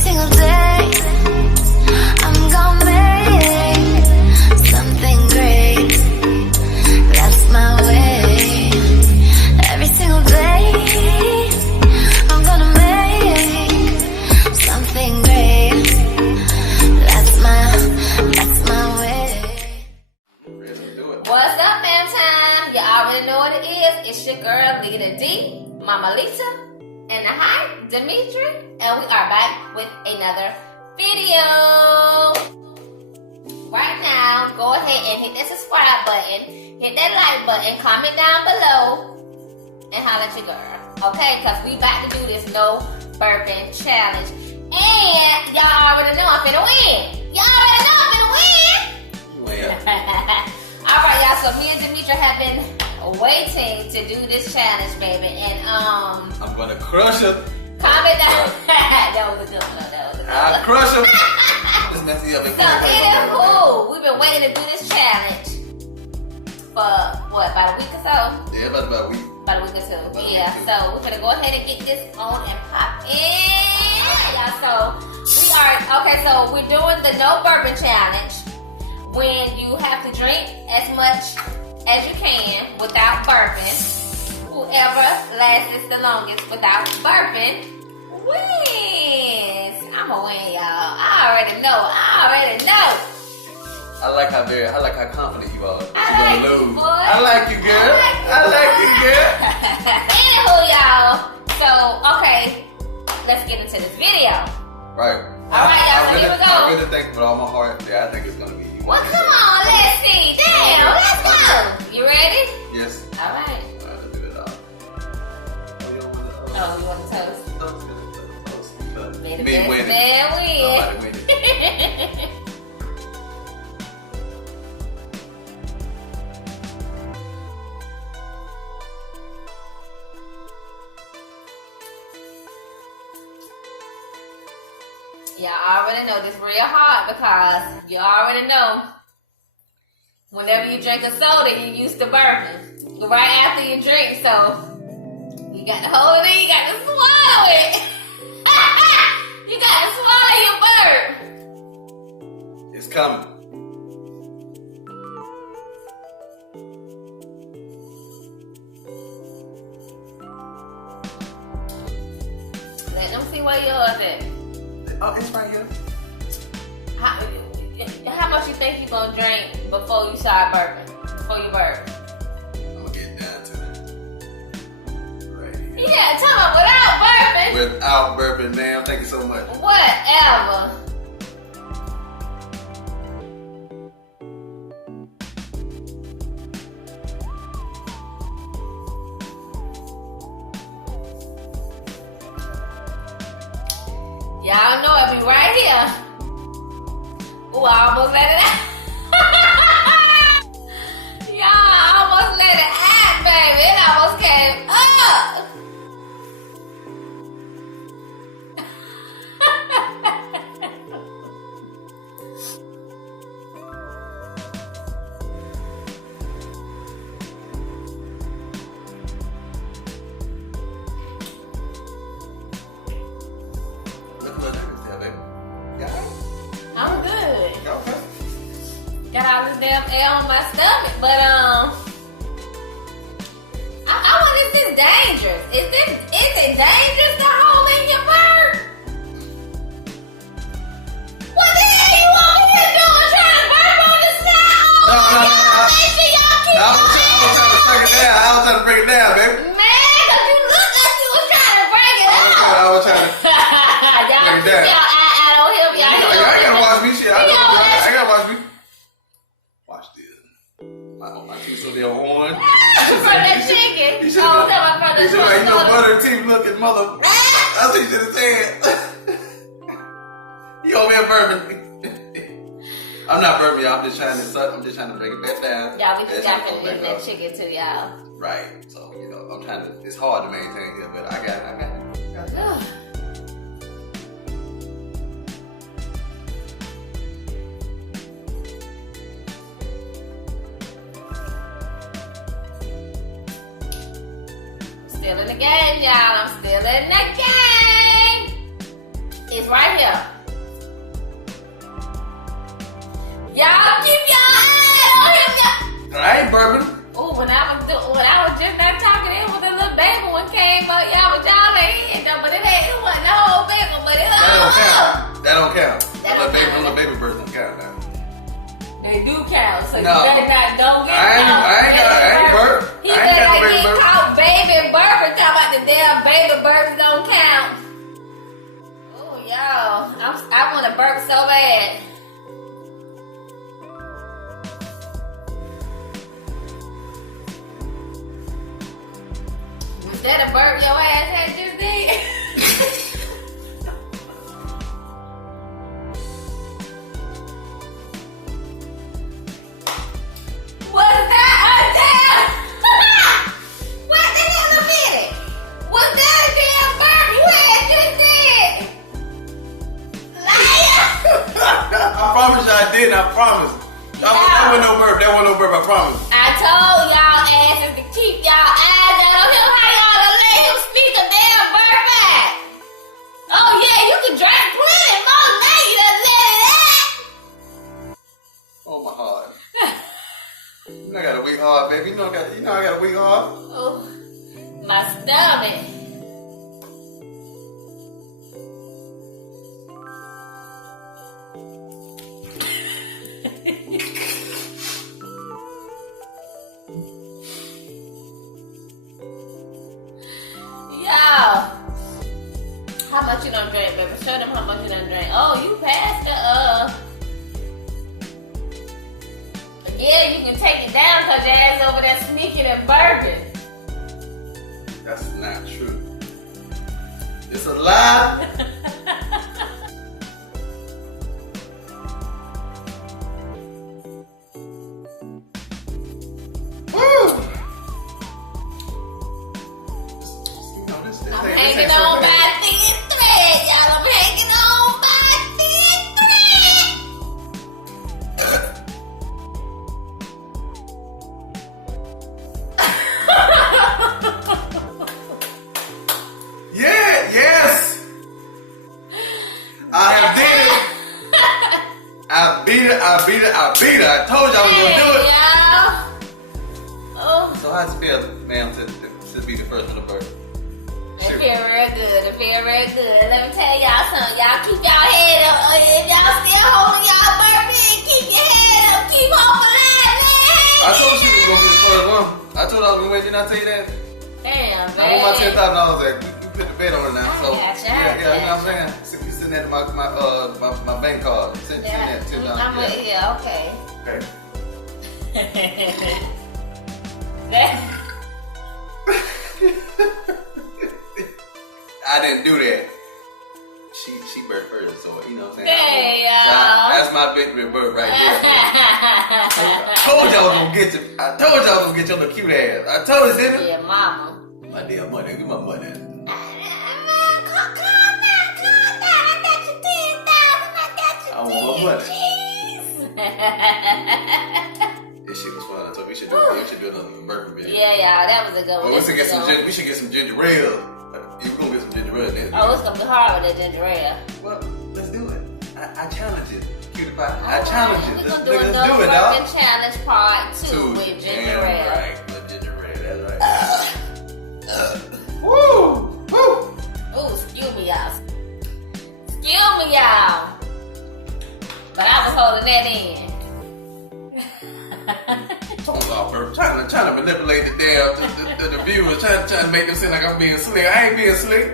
single day, I'm gonna make something great. That's my way. Every single day, I'm gonna make something great. That's my way. What's up, fam time? You already know what it is. It's your girl, Lita D, Mamalita, and the hi, Dimitri, and we are back with another video. Right now, go ahead and hit that subscribe button, hit that like button, comment down below, and holla at your girl. Okay, because we about to do this no burping challenge. And y'all already know I'm finna win. Y'all already know I'm finna win. Alright, y'all, so me and Demetra have been waiting to do this challenge, baby. And I'm gonna crush her. comment down. That was a good one. I'll crush her. Just messing up. So it is cool. We've been waiting to do this challenge for what, about a week or so? Yeah, about a week. About a week or two. Yeah, so we're gonna go ahead and get this on and pop in. Yeah, so we are okay, so we're doing the no burping challenge, when you have to drink as much as you can without burping. Whoever lasts the longest without burping wins. I'ma win, y'all. I already know. I like how confident you are. I like you, boy. I like you, girl. I like you, girl. Anywho, y'all. So, okay, let's get into this video. Right. Alright, y'all, so here we go. I really think with all my heart, yeah, I think it's gonna be you. Well, come on, let's see. Damn, let's go. You ready? Yes. Alright. Alright, let's do it all. Oh, you don't want to Oh, you want the toast? toast? May the Me best winning. man win. Nobody winning. Y'all already know this real hard because you already know whenever you drink a soda, you used to burping right after you drink. So you got to hold it in, you got to swallow it. You got to swallow your burp. It's coming. Let them see where yours at. Oh, it's right here. How much you think you gonna drink before you start burping? Before you burp? I'm gonna get down to that. Right here. Yeah, tell me without burping. Without burping, ma'am. Thank you so much. Whatever. Y'all know it be right here. Ooh, I almost let it out. Y'all, I almost let it out, baby. It almost came up. I'm good. Okay. Got all this damn air on my stomach, but I wonder if this dangerous. Is it dangerous to hold in your bird? What the hell you over here doing? Trying to burp on the side? Make sure y'all keep I was trying to break it down, baby. Man, cause you look like you was trying to break it out. I was trying to Y'all break it keep down. y'all eye out on him. Y'all I ain't gotta watch me, shit. I gotta watch me. Watch this. My teeth so damn orange. From that chicken. You should have like, butter teeth looking mother. That's what you should have said. You over here burping. I'm not burping, y'all. I'm just trying to break it back down. Y'all be That's forgot how to it eat goes. that chicken too, y'all. Right. So, I'm trying to, it's hard to maintain here, but I got it. Still in the game, y'all. I'm still in the game. It's right here. Y'all keep your eye on him, y'all. I ain't burping. Oh, when I was just not talking, it was a little baby one came up, y'all, but y'all ain't though, but it wasn't the whole baby, but it That don't count. That don't count. That don't count. Little baby birds don't count now. They do count, so No. you better not don't get I ain't burp. He I ain't said got I no baby get burp. caught baby burp and talk about the damn baby burps don't count. Oh, y'all, I want to burp so bad. Was that a burp your ass had just did? Was that a damn? Wait a minute. Was that a damn burp you had just did? Liar! I promise you I did. I promise. That wasn't no burp. That wasn't no burp. I promise. I told y'all asses to keep y'all eyes out on him. How y'all to let him sneak a damn burp back? Oh yeah, you can drink plenty more now. You done let it out. Oh my heart. You know I got a weak heart, baby. You know I got a weak heart. Oh, my stomach. Y'all, how much you done drink, baby? Show them how much you done drink. Oh, you passed the yeah, you can take it down because your ass over there sneaking and burping. That's not true. It's a lie. Woo! I'm hanging on by a thin thread, y'all. I'm hanging on by a thin Yeah, yes. I have did it. I beat it. I told you I was gonna do it. Y'all. Oh, So how's it feel, ma'am, to be the first one to burp? it feel real good. It feel real good. Let me tell y'all something. Y'all keep y'all head up. If y'all still holding y'all burping, keep your head up. Keep hope alive, man. I told you she was gonna be the first one. I told her I was gonna wait. Didn't I tell you that? Damn, I want my man. $10,000 back. We put the bet on it now. So I got you. yeah, you know what I'm saying. You send that to my bank card. Send that $10,000. Yeah, okay. Okay. That. I didn't do that. She burped first, so you know what I'm saying. Hey, y'all. That's my victory burp right there. I told y'all I was gonna get your little cute ass. I told you, didn't I? Yeah, mama. My damn money. Give my money. Calm down. I got you 10,000. I got you I want my money. Jeez. This shit was fun. So we should do another burping video. Yeah, that was a good one. Well, we should get some ginger ale. You gonna get some ginger ale then? Oh, it's gonna be hard with that ginger ale. Well, let's do it. I challenge you, cutie pie. I challenge you. We're gonna Let's do do another it, dog. burping challenge part 2 with ginger Damn ale. right, with ginger ale. That's right. Woo! Woo! Ooh, excuse me, y'all. But I was holding that in. Trying to manipulate the damn the viewers, trying to make them seem like I'm being slick. I ain't being slick.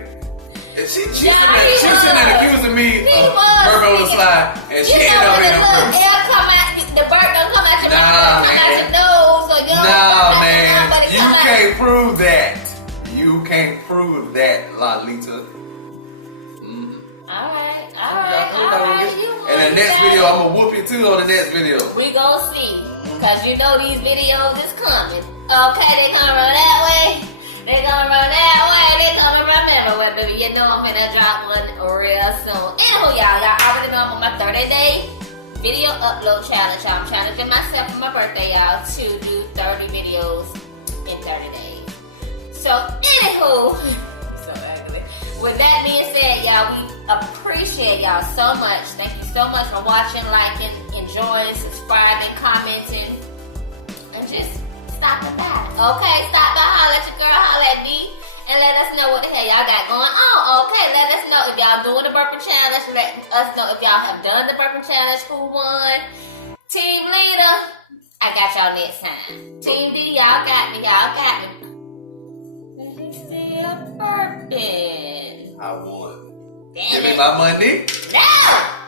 And she sitting there accusing me of burping on the slide, and she You ain't know never when been the a little burp. air come out, the burp don't come out your mouth, it come out your nose, so you don't Nah, burp man, out, but it you come out. can't prove that. You can't prove that, Lita. Alright. And the next video, I'm gonna whoop you too on the next video. We gon' see. Cause you know these videos is coming. Okay, they gonna run that way. They gonna run that way. They gonna run everywhere, baby. You know I'm gonna drop one real soon. Anywho, y'all already know I'm on my 30-day video upload challenge. I'm challenging myself for my birthday, y'all, to do 30 videos in 30 days. So, anywho, so ugly. With that being said, y'all, we appreciate y'all so much. Thank you so much for watching, liking, enjoying, subscribing, commenting, and just stopping by. Okay, stop by, holla at your girl, holla at me, and let us know what the hell y'all got going on. Okay, let us know if y'all doing the burping challenge. Let us know if y'all have done the burping challenge. Who won? Team Lita, I got y'all next time. Team D, y'all got me. Y'all got me. And he's still burping. I won. Damn Give me it. my money. No!